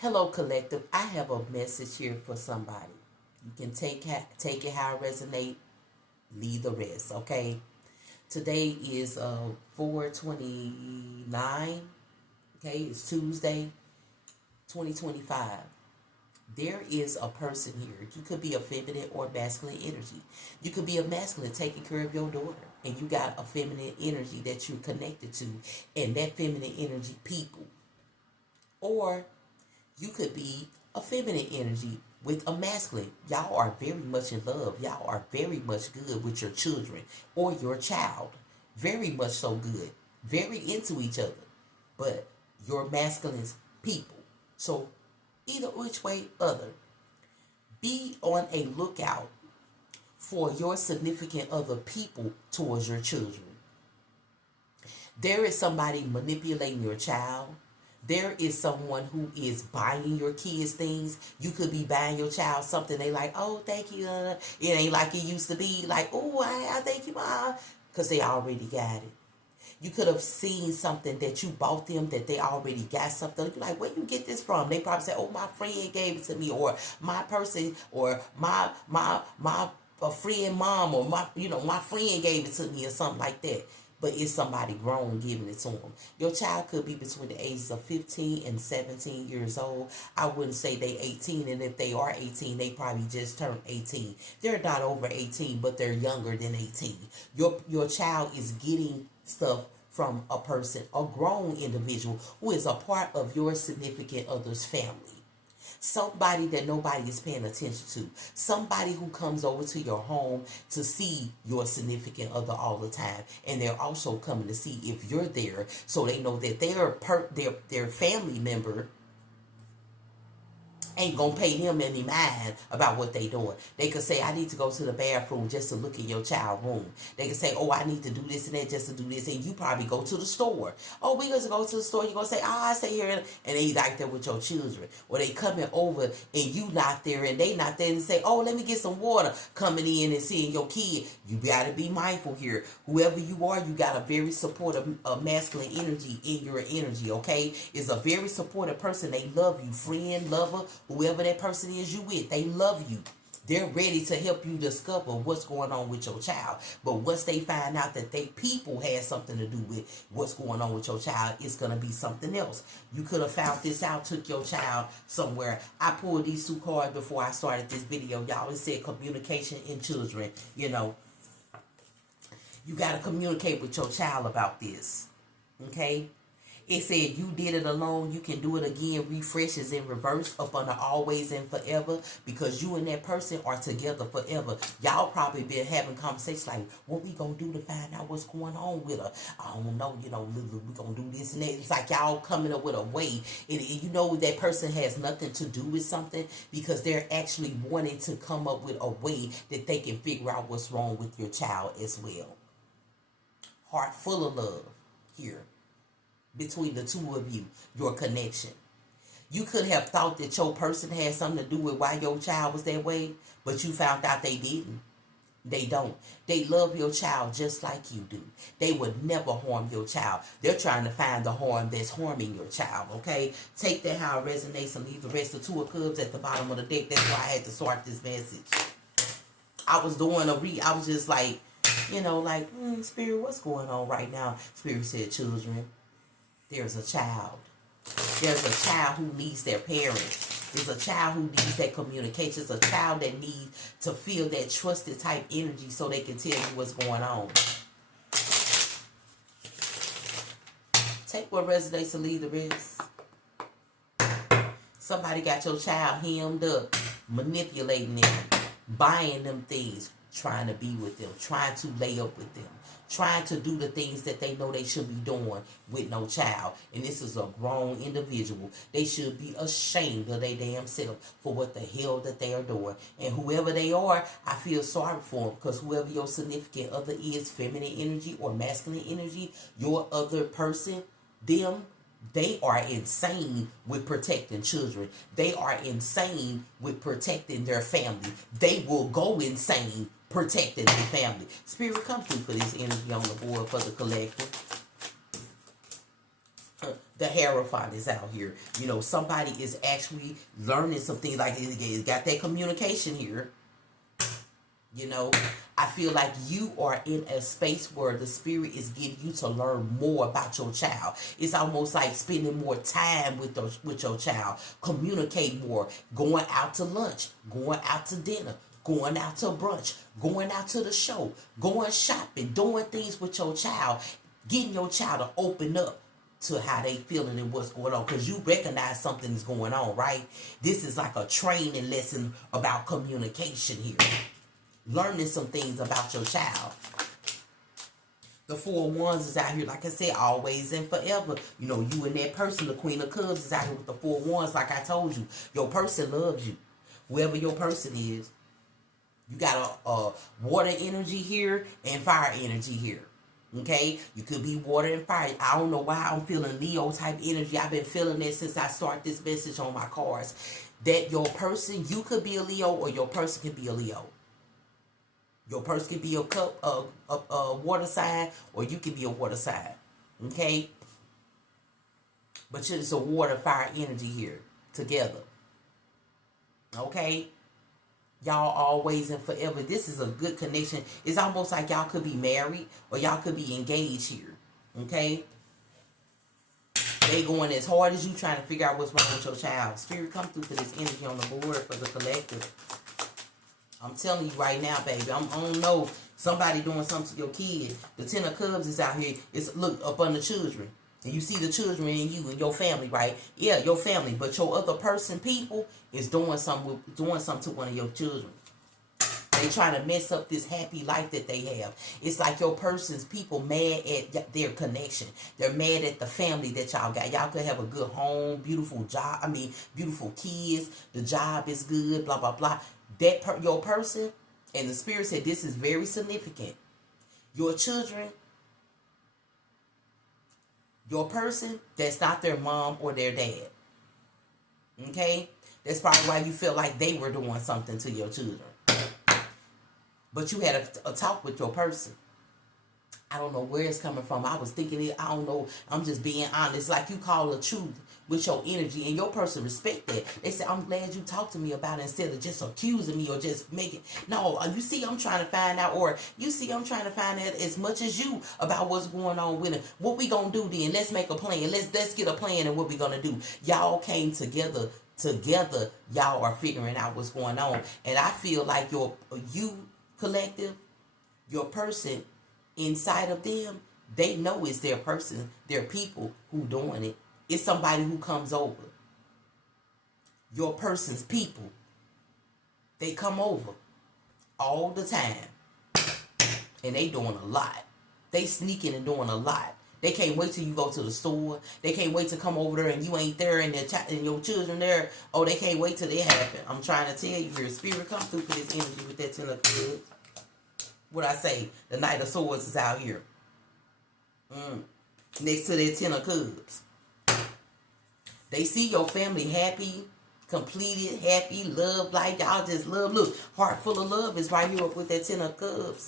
Hello, collective. I have a message here for somebody. You can take it how it resonate. Leave the rest. Okay. Today is 4/29. Okay, it's Tuesday, 2025. There is a person here. You could be a feminine or masculine energy. You could be a masculine taking care of your daughter, and you got a feminine energy that you're connected to, and that feminine energy people. Or you could be a feminine energy with a masculine. Y'all are very much in love. Y'all are very much good with your children or your child. Very much so good. Very into each other. But your masculine's people. So either which way other. Be on a lookout for your significant other people towards your children. There is somebody manipulating your child. There is someone who is buying your kids things. You could be buying your child something. They like, oh, thank you. It ain't like it used to be. Like, oh, I thank you, Mom. Because they already got it. You could have seen something that you bought them that they already got something. You're like, where you get this from? They probably say, oh, my friend gave it to me, or my person, or my a friend mom, or my friend gave it to me, or something like that. But it's somebody grown giving it to them. Your child could be between the ages of 15 and 17 years old. I wouldn't say they 18, and if they are 18, they probably just turned 18. They're not over 18, but they're younger than 18. Your child is getting stuff from a person, a grown individual who is a part of your significant other's family. Somebody that nobody is paying attention to. Somebody who comes over to your home to see your significant other all the time. And they're also coming to see if you're there, so they know that their family member ain't gonna pay him any mind about what they doing. They could say, I need to go to the bathroom just to look in your child room. They could say, oh, I need to do this and that just to do this. And you probably go to the store. Oh, we going to go to the store. You're going to say, I stay here. And they like that with your children. Or they coming over and you not there and they not there, and say, oh, let me get some water, coming in and seeing your kid. You got to be mindful here. Whoever you are, you got a very supportive masculine energy in your energy, okay? Is a very supportive person. They love you, friend, lover, whoever that person is you with, they love you. They're ready to help you discover what's going on with your child. But once they find out that they people had something to do with what's going on with your child, it's going to be something else. You could have found this out, took your child somewhere. I pulled these two cards before I started this video. Y'all, it said communication in children. You got to communicate with your child about this. Okay? It said you did it alone, you can do it again, refreshes in reverse up under always and forever, because you and that person are together forever. Y'all probably been having conversations like, what we gonna do to find out what's going on with her? I don't know, we gonna do this and that. It's like y'all coming up with a way. And you know that person has nothing to do with something, because they're actually wanting to come up with a way that they can figure out what's wrong with your child as well. Heart full of love here. Between the two of you, your connection. You could have thought that your person had something to do with why your child was that way, but you found out they didn't. They don't. They love your child just like you do. They would never harm your child. They're trying to find the harm that's harming your child, okay? Take that how it resonates and leave the rest of Two of Cups at the bottom of the deck. That's why I had to start this message. I was doing I was just like, Spirit, what's going on right now? Spirit said, children. There's a child. There's a child who needs their parents. There's a child who needs that communication. It's a child that needs to feel that trusted type energy so they can tell you what's going on. Take what resonates and leave the rest. Somebody got your child hemmed up, manipulating them, buying them things, trying to be with them, trying to lay up with them, trying to do the things that they know they should be doing with no child. And this is a grown individual. They should be ashamed of their damn self for what the hell that they are doing. And whoever they are, I feel sorry for them, because whoever your significant other is, feminine energy or masculine energy, your other person, them, they are insane with protecting children. They are insane with protecting their family. They will go insane protecting their family. Spirit, come through for this energy on the board for the collective. The Hierophant is out here. You know, somebody is actually learning some things. Like, it got that communication here. You know, I feel like you are in a space where the spirit is getting you to learn more about your child. It's almost like spending more time with your child, communicate more, going out to lunch, going out to dinner, going out to brunch, going out to the show, going shopping, doing things with your child, getting your child to open up to how they feeling and what's going on, because you recognize something is going on, right? This is like a training lesson about communication here. Learning some things about your child. The Four of Wands is out here, like I said, always and forever. You know, you and that person, the Queen of Cups, is out here with the Four of Wands. Like I told you, your person loves you. Whoever your person is. You got a water energy here and fire energy here. Okay? You could be water and fire. I don't know why I'm feeling Leo type energy. I've been feeling that since I started this message on my cards. That your person, you could be a Leo, or your person can be a Leo. Your person can be a water sign, or you can be a water sign. Okay? But it's a water, fire energy here together. Okay? Y'all always and forever. This is a good connection. It's almost like y'all could be married or y'all could be engaged here. Okay? They going as hard as you trying to figure out what's wrong with your child. Spirit, come through for this energy on the board for the collective. I'm telling you right now, baby. I don't know. Somebody doing something to your kid. The Ten of Cups is out here. It's look up on the children. And you see the children in you and your family, right? Yeah, your family. But your other person, people, is doing something to one of your children. They trying to mess up this happy life that they have. It's like your person's people mad at their connection. They're mad at the family that y'all got. Y'all could have a good home, beautiful job. I mean, beautiful kids. The job is good, blah, blah, blah. Your person, and the spirit said this is very significant. Your children, your person, that's not their mom or their dad. Okay? That's probably why you feel like they were doing something to your children. But you had a talk with your person. I don't know where it's coming from. I was thinking it. I don't know. I'm just being honest. Like you call the truth with your energy, and your person respect that. They say, I'm glad you talked to me about it instead of just accusing me or just making. No, you see, I'm trying to find out, or you see, I'm trying to find out as much as you about what's going on with it. What we gonna do then? Let's make a plan. Let's get a plan and what we gonna do. Y'all came together. Together, y'all are figuring out what's going on, and I feel like you collective, your person. Inside of them, they know it's their person, their people who doing it. It's somebody who comes over. Your person's people. They come over all the time. And they doing a lot. They sneaking and doing a lot. They can't wait till you go to the store. They can't wait to come over there and you ain't there and your children there. Oh, they can't wait till it happen. I'm trying to tell you, your spirit come through for this energy with that Ten of Cups. What I say, the Knight of Swords is out here. Next to that Ten of Cups. They see your family happy, completed, happy, love, like y'all just love. Look, heart full of love is right here up with that Ten of Cups.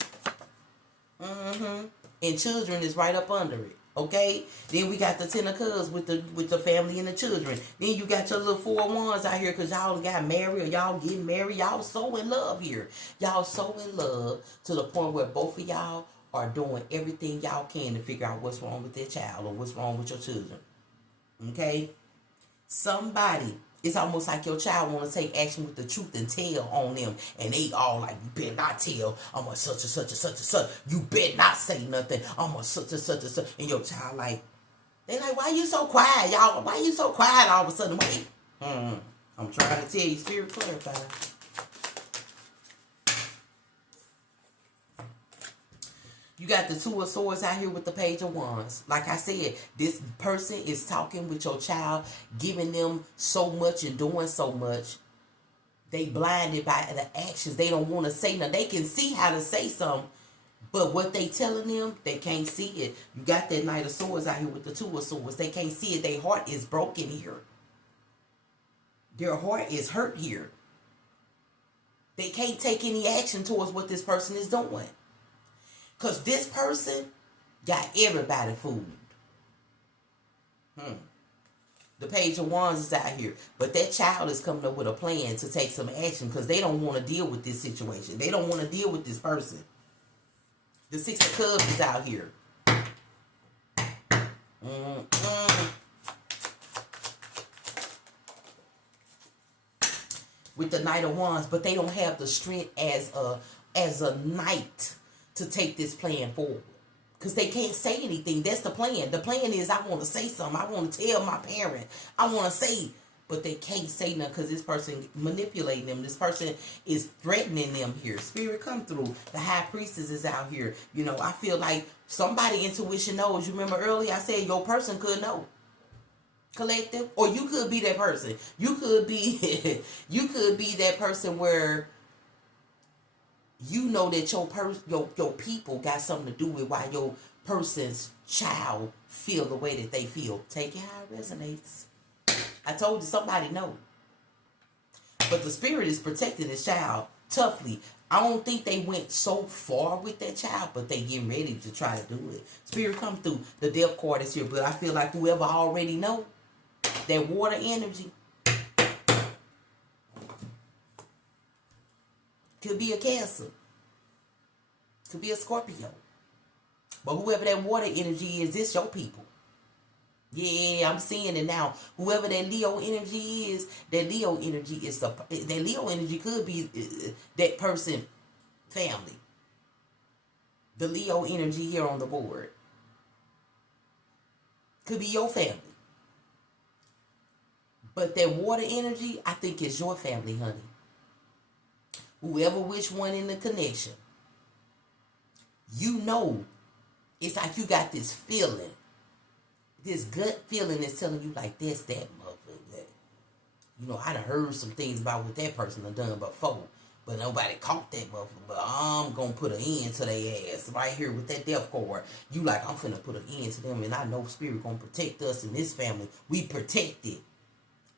And children is right up under it. Okay? Then we got the Ten of Cups with the family and the children. Then you got your little Four of Wands out here because y'all got married or y'all getting married. Y'all so in love here. Y'all so in love to the point where both of y'all are doing everything y'all can to figure out what's wrong with their child or what's wrong with your children. Okay? Somebody, it's almost like your child want to take action with the truth and tell on them. And they all like, you better not tell. I'm a such and such and such and such. You better not say nothing. I'm a such and such and such. And your child like, they like, why you so quiet, y'all? Why you so quiet all of a sudden? Wait. I'm trying to tell you, spirit clarify. You got the Two of Swords out here with the Page of Wands. Like I said, this person is talking with your child, giving them so much and doing so much. They blinded by the actions. They don't want to say nothing. They can see how to say something, but what they telling them, they can't see it. You got that Knight of Swords out here with the Two of Swords. They can't see it. Their heart is broken here. Their heart is hurt here. They can't take any action towards what this person is doing. Because this person got everybody fooled. The Page of Wands is out here. But that child is coming up with a plan to take some action because they don't want to deal with this situation. They don't want to deal with this person. The Six of Cups is out here. With the Knight of Wands, but they don't have the strength as a knight to take this plan forward. Because they can't say anything. That's the plan. The plan is I want to say something. I want to tell my parent. I want to say, but they can't say nothing because this person manipulating them. This person is threatening them here. Spirit, come through. The High Priestess is out here. You know, I feel like somebody intuition knows. You remember earlier I said your person could know. Collective, or you could be that person. You could be you could be that person where you know that your people got something to do with why your person's child feel the way that they feel. Take it how it resonates. I told you somebody know. But the spirit is protecting this child toughly. I don't think they went so far with that child, but they getting ready to try to do it. Spirit come through. The Death card is here, but I feel like whoever already know that water energy could be a Cancer, could be a Scorpio, but whoever that water energy is, this your people. Yeah, I'm seeing it now. Whoever that Leo energy is, that Leo energy is that Leo energy could be that person, family. The Leo energy here on the board could be your family. But that water energy, I think, is your family, honey. Whoever, which one in the connection. You know, it's like you got this feeling. This gut feeling is telling you like that's that motherfucker. That, you know, I done heard some things about what that person done before. But nobody caught that motherfucker. But I'm going to put an end to their ass right here with that death card. You like, I'm finna put an end to them. And I know Spirit going to protect us in this family. We protect it.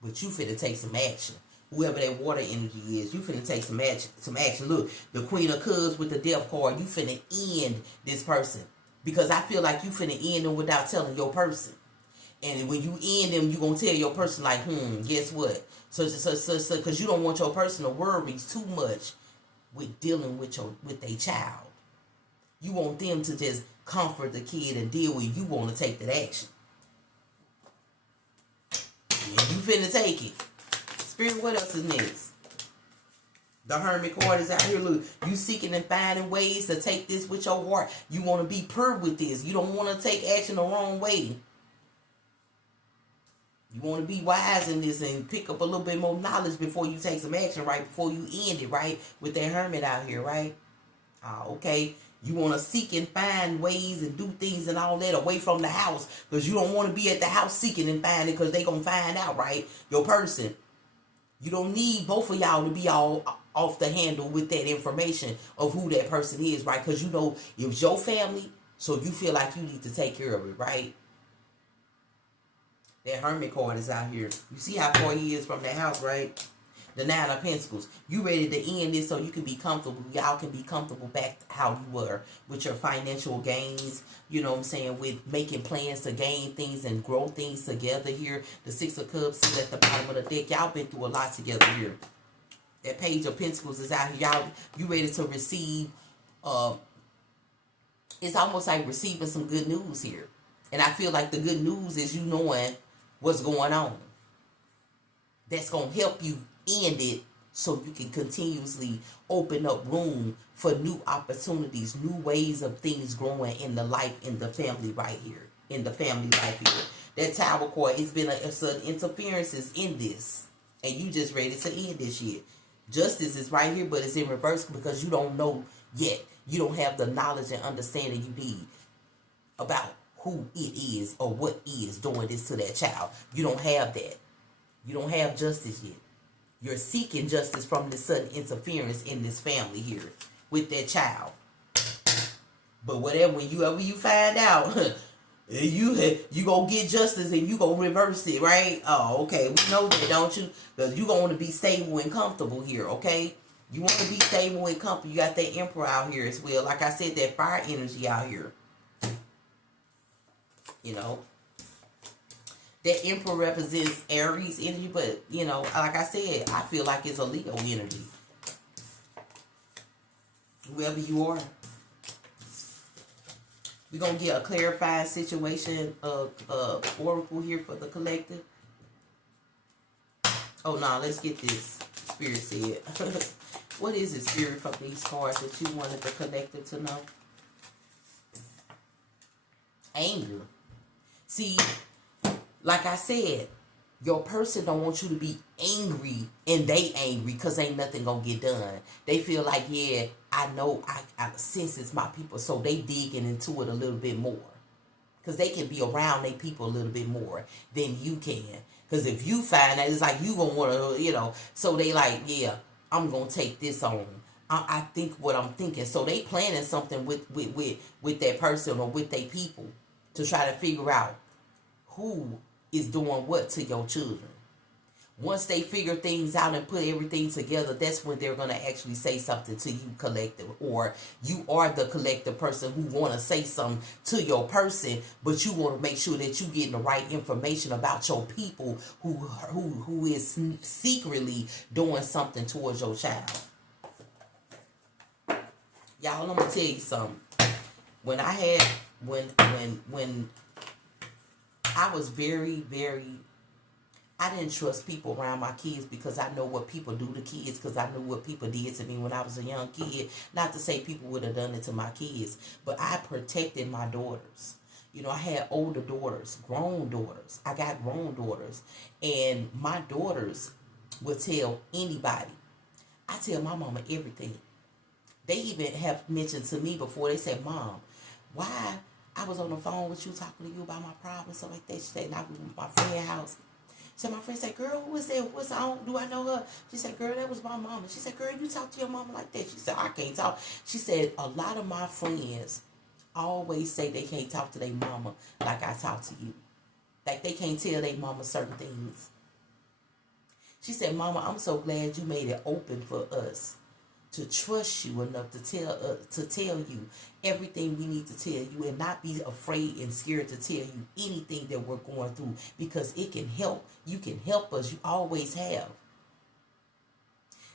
But you finna take some action. Whoever that water energy is, you finna take some action. Look, the Queen of Cups with the Death card, you finna end this person. Because I feel like you finna end them without telling your person. And when you end them, you gonna tell your person like, guess what? So, because you don't want your person to worry too much with dealing with their child. You want them to just comfort the kid and deal with it. You want to take that action. And you finna take it. Spirit, what else is next? The Hermit card is out here. Look, you seeking and finding ways to take this with your heart. You want to be pure with this. You don't want to take action the wrong way. You want to be wise in this and pick up a little bit more knowledge before you take some action, right? Before you end it, right? With that Hermit out here, right? Okay. You want to seek and find ways and do things and all that away from the house. Because you don't want to be at the house seeking and finding because they going to find out, right? Your person. You don't need both of y'all to be all off the handle with that information of who that person is, right? Because you know it's your family, so you feel like you need to take care of it, right? That Hermit card is out here. You see how far he is from that house, right? The Nine of Pentacles. You ready to end this so you can be comfortable. Y'all can be comfortable back how you were with your financial gains. You know what I'm saying? With making plans to gain things and grow things together here. The Six of Cups is at the bottom of the deck. Y'all been through a lot together here. That Page of Pentacles is out here. Y'all, you ready to receive, it's almost like receiving some good news here. And I feel like the good news is you knowing what's going on. That's going to help you end it so you can continuously open up room for new opportunities, new ways of things growing in the life, in the family right here, in the family life here. That Tower card, it's been some interferences in this, and you just ready to end this shit. Justice is right here, but it's in reverse because you don't know yet. You don't have the knowledge and understanding you need about who it is or what is doing this to that child. You don't have that. You don't have justice yet. You're seeking justice from the sudden interference in this family here with that child. But whatever, whenever you find out, you gonna get justice and you gonna reverse it, right? Oh, okay. We know that, don't you? Because you gonna want to be stable and comfortable here, okay? You want to be stable and comfortable. You got that Emperor out here as well. Like I said, that fire energy out here. You know? That Emperor represents Aries energy, but you know, like I said, I feel like it's a Leo energy. Whoever you are, we're gonna get a clarified situation of oracle here for the collective. Oh no, let's get this. Spirit said. What is it, Spirit, from these cards that you wanted the collective to know? Anger. See, like I said, your person don't want you to be angry, and they angry because ain't nothing gonna get done. They feel like, yeah, I know, I sense it's my people, so they digging into it a little bit more. Because they can be around their people a little bit more than you can. Because if you find that, it's like you gonna want to, you know, so they like, yeah, I'm gonna take this on. I think what I'm thinking. So they planning something with that person or with their people to try to figure out who is doing what to your children. Once they figure things out and put everything together, that's when they're going to actually say something to you, collective. Or you are the collective person who want to say something to your person, but you want to make sure that you're getting the right information about your people who is secretly doing something towards your child. Y'all, I'm going to tell you something. When I was very, I didn't trust people around my kids because I know what people do to kids, because I knew what people did to me when I was a young kid. Not to say people would have done it to my kids, but I protected my daughters. You know, I had older daughters, grown daughters. I got grown daughters. And my daughters would tell anybody. I tell my mama everything. They even have mentioned to me before, they said, Mom, why I was on the phone with you talking to you about my problems, stuff like that. She said, and I was at my friend's house. So my friend said, girl, who was that? What's on? Do I know her? She said, girl, that was my mama. She said, girl, you talk to your mama like that? She said, I can't talk. She said, a lot of my friends always say they can't talk to their mama like I talk to you. Like they can't tell their mama certain things. She said, Mama, I'm so glad you made it open for us to trust you enough to tell you everything we need to tell you, and not be afraid and scared to tell you anything that we're going through, because it can help. You can help us. You always have.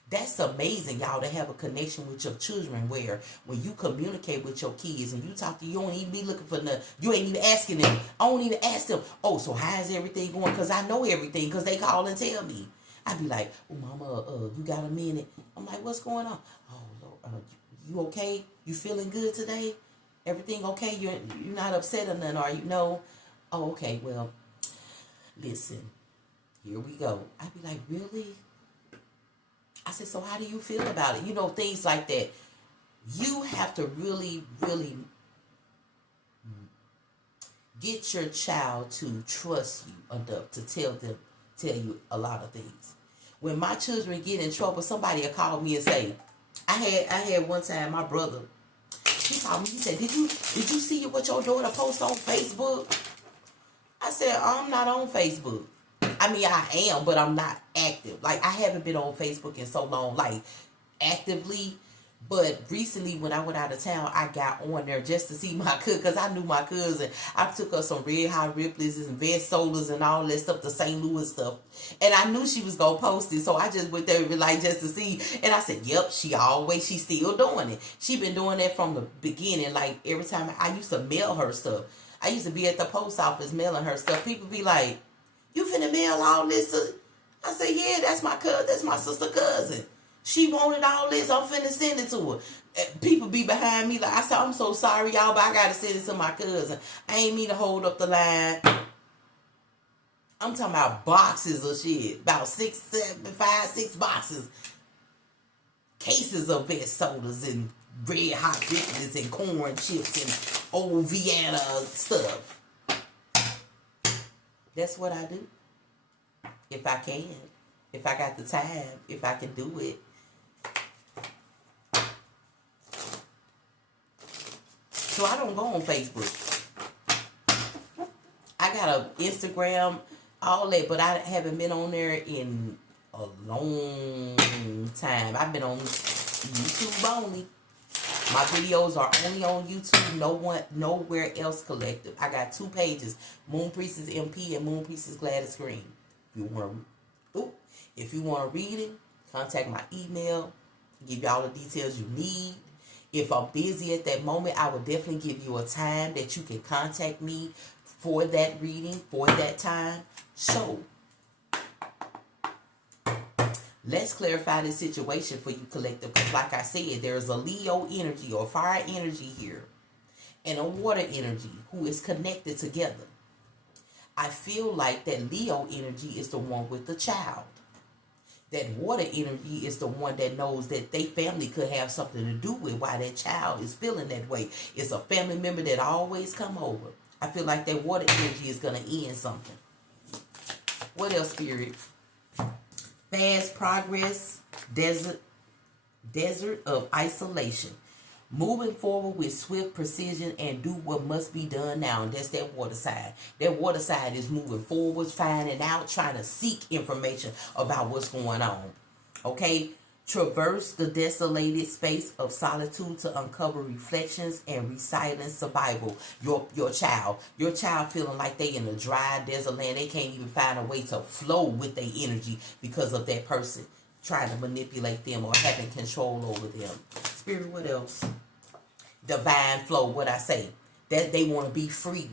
That's amazing, y'all, to have a connection with your children where when you communicate with your kids and you talk to, you don't even be looking for nothing. You ain't even asking them. I don't even ask them, oh, so how's everything going? Because I know everything, because they call and tell me. I'd be like, oh, Mama, you got a minute? I'm like, what's going on? Oh, Lord, you okay? You feeling good today? Everything okay? You're not upset or nothing, are you? No? Oh, okay, well, listen, here we go. I'd be like, really? I said, so how do you feel about it? You know, things like that. You have to really, really get your child to trust you enough to tell you a lot of things. When my children get in trouble, somebody will call me and say, I had one time my brother, he called me, he said, did you see what your daughter post on Facebook? I said, I'm not on Facebook. I mean, I am, but I'm not active. Like, I haven't been on Facebook in so long, like, actively. But recently, when I went out of town, I got on there just to see my cousin, because I knew my cousin. I took her some Red Hot Ripley's and Red Sodas and all that stuff, the St. Louis stuff. And I knew she was going to post it, so I just went there like just to see. And I said, yep, she's still doing it. She been doing that from the beginning. Like, every time I used to mail her stuff. I used to be at the post office mailing her stuff. People be like, you finna mail all this? I said, yeah, that's my cousin. That's my sister cousin. She wanted all this. I'm finna send it to her. People be behind me like, I said, I'm so sorry, y'all, but I gotta send it to my cousin. I ain't mean to hold up the line. I'm talking about boxes of shit. About 6 boxes. Cases of Red Sodas and Red Hot Ripley's and corn chips and old Vienna stuff. That's what I do. If I can. If I got the time. If I can do it. So I don't go on Facebook. I got an Instagram, all that, but I haven't been on there in a long time. I've been on YouTube only. My videos are only on YouTube, nowhere else collective. I got 2 pages, Moon Priestess MP and Moon Priestess Gladys Green. If you want to read it, contact my email, give you all the details you need. If I'm busy at that moment, I will definitely give you a time that you can contact me for that reading, for that time. So, let's clarify this situation for you, collective, because like I said, there's a Leo energy or fire energy here and a water energy who is connected together. I feel like that Leo energy is the one with the child. That water energy is the one that knows that their family could have something to do with why that child is feeling that way. It's a family member that always come over. I feel like that water energy is going to end something. What else, Spirit? Fast progress, desert of isolation. Moving forward with swift precision and do what must be done now. And that's that water side. That water side is moving forward, finding out, trying to seek information about what's going on. Okay? Traverse the desolated space of solitude to uncover reflections and resilience survival. Your child feeling like they in a dry desert land. They can't even find a way to flow with their energy because of that person trying to manipulate them or having control over them. Spirit, what else? Divine flow, what I say. That they want to be free.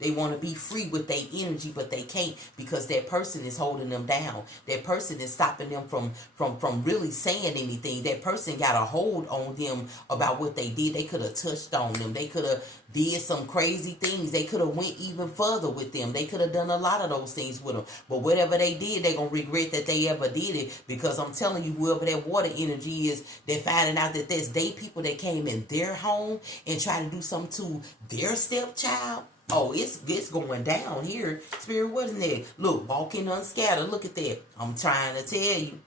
They want to be free with their energy, but they can't because that person is holding them down. That person is stopping them from really saying anything. That person got a hold on them about what they did. They could have touched on them. They could have did some crazy things. They could have went even further with them. They could have done a lot of those things with them. But whatever they did, they're going to regret that they ever did it, because I'm telling you, whoever that water energy is, they're finding out that there's people that came in their home and tried to do something to their stepchild. Oh, it's going down here. Spirit, what is that? Look, walking unscattered. Look at that. I'm trying to tell you.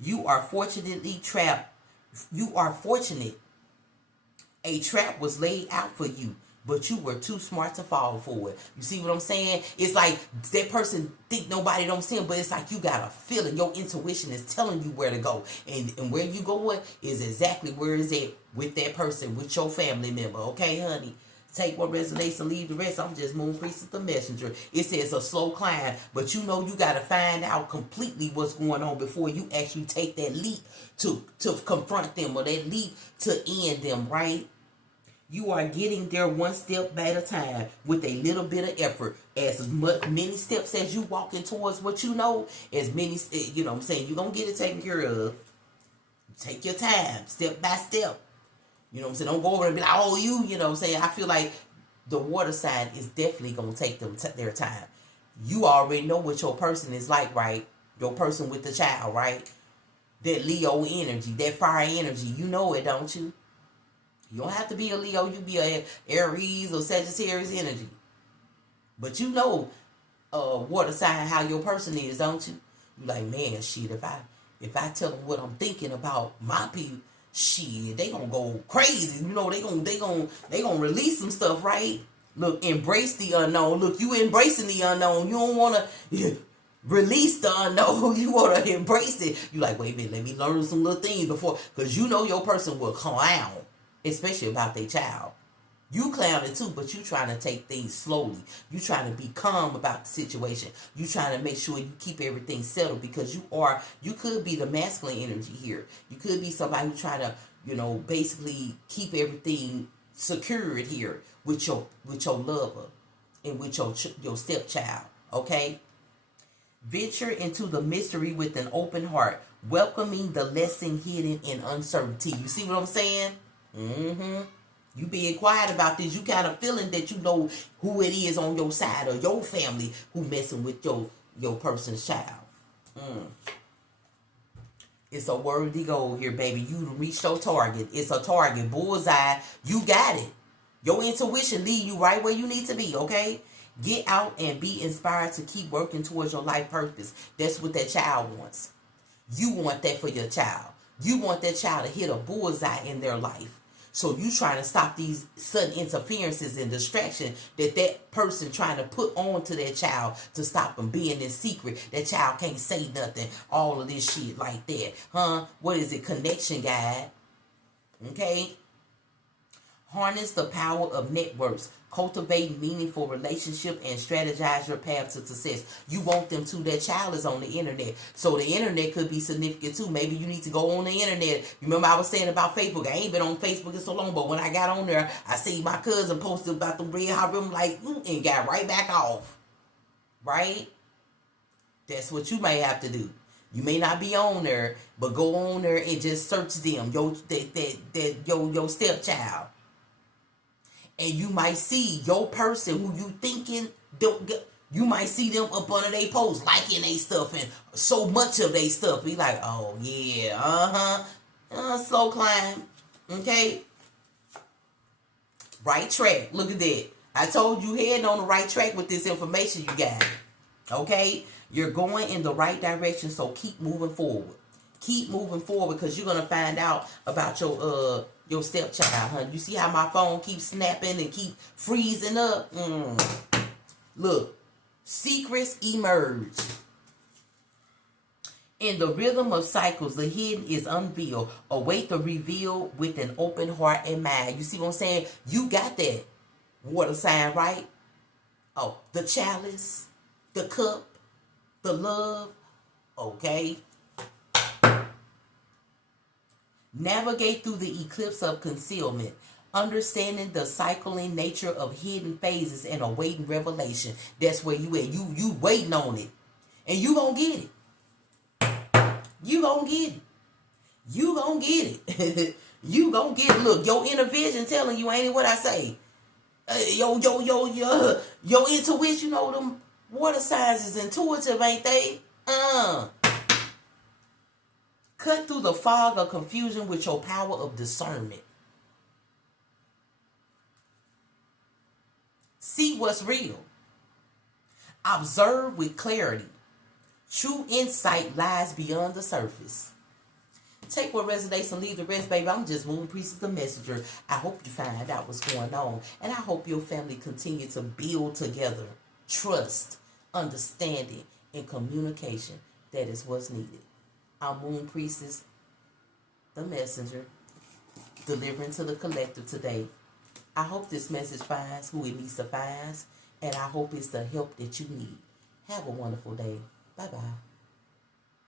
You are fortunately trapped. You are fortunate. A trap was laid out for you, but you were too smart to fall for it. You see what I'm saying? It's like that person think nobody don't see him, but it's like you got a feeling. Your intuition is telling you where to go. And where you going is exactly where is it with that person, with your family member. Okay, honey? Take what resonates and leave the rest. I'm just Moon Priestess, the messenger. It says a slow climb, but you know you got to find out completely what's going on before you actually take that leap to confront them, or that leap to end them, right? You are getting there one step at a time with a little bit of effort. As many steps as you walking towards what you know, as many, you know what I'm saying, you're going to get it taken care of. Take your time, step by step. You know what I'm saying? Don't go over and be like, oh, you know what I'm saying? I feel like the water side is definitely going to take them their time. You already know what your person is like, right? Your person with the child, right? That Leo energy, that fire energy. You know it, don't you? You don't have to be a Leo. You be a Aries or Sagittarius energy. But you know water sign how your person is, don't you? You like, man, shit, if I tell them what I'm thinking about my people, shit, they gonna go crazy. You know, they gonna release some stuff, right? Look, embrace the unknown. Look, you embracing the unknown. You don't wanna release the unknown. You wanna embrace it. You like, wait a minute, let me learn some little things before, because you know your person will clown, especially about their child. You clowning too, but you trying to take things slowly. You trying to be calm about the situation. You trying to make sure you keep everything settled, because you could be the masculine energy here. You could be somebody who trying to, basically keep everything secured here with your lover and with your stepchild. Okay? Venture into the mystery with an open heart, welcoming the lesson hidden in uncertainty. You see what I'm saying? Mm-hmm. You being quiet about this, you kind of feeling that you know who it is on your side or your family who messing with your person's child. It's a worthy goal here, baby. You reached your target. It's a target. Bullseye. You got it. Your intuition lead you right where you need to be, okay? Get out and be inspired to keep working towards your life purpose. That's what that child wants. You want that for your child. You want that child to hit a bullseye in their life. So you trying to stop these sudden interferences and distraction that person trying to put on to that child to stop them being in secret. That child can't say nothing. All of this shit like that. Huh? What is it? Connection guide. Okay? Harness the power of networks. Cultivate meaningful relationship and strategize your path to success. You want them to. That child is on the internet. So the internet could be significant too. Maybe you need to go on the internet. You remember I was saying about Facebook. I ain't been on Facebook in so long, but when I got on there, I see my cousin posted about the red hot room like, and got right back off. Right? That's what you may have to do. You may not be on there, but go on there and just search them. Your stepchild. And you might see your person who you thinking don't get, you might see them up under their post liking their stuff and so much of their stuff. Be like, oh yeah, slow climb. Okay? Right track. Look at that. I told you heading on the right track with this information you got. Okay? You're going in the right direction, so keep moving forward. Keep moving forward because you're gonna find out about your stepchild, honey. You see how my phone keeps snapping and keep freezing up? Look, secrets emerge. In the rhythm of cycles, the hidden is unveiled. Await the reveal with an open heart and mind. You see what I'm saying? You got that water sign, right? Oh, the chalice, the cup, the love. Okay. Navigate through the eclipse of concealment, understanding the cycling nature of hidden phases and awaiting revelation. That's where you at. You waiting on it. And you gonna get it. You gonna get it. You gonna get it. You gonna get it. Look, your inner vision telling you, ain't it what I say? Your intuition, you know, them water signs is intuitive, ain't they? Cut through the fog of confusion with your power of discernment. See what's real. Observe with clarity. True insight lies beyond the surface. Take what resonates and leave the rest, baby. I'm just Moon Priestess, the messenger. I hope you find out what's going on. And I hope your family continue to build together trust, understanding, and communication. That is what's needed. I'm Moon Priestess, the messenger, delivering to the collective today. I hope this message finds who it needs to find, and I hope it's the help that you need. Have a wonderful day. Bye-bye.